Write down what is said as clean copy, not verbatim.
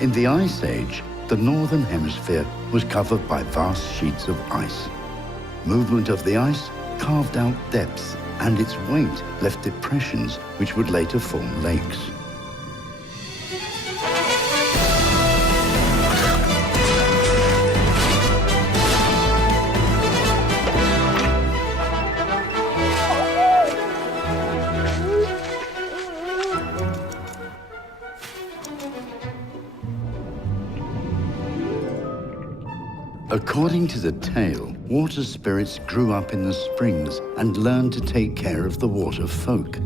In the Ice Age, the northern hemisphere was covered by vast sheets of ice. Movement of the ice carved out depths, and its weight left depressions which would later form lakes. According to the tale, water spirits grew up in the springs and learned to take care of the water folk.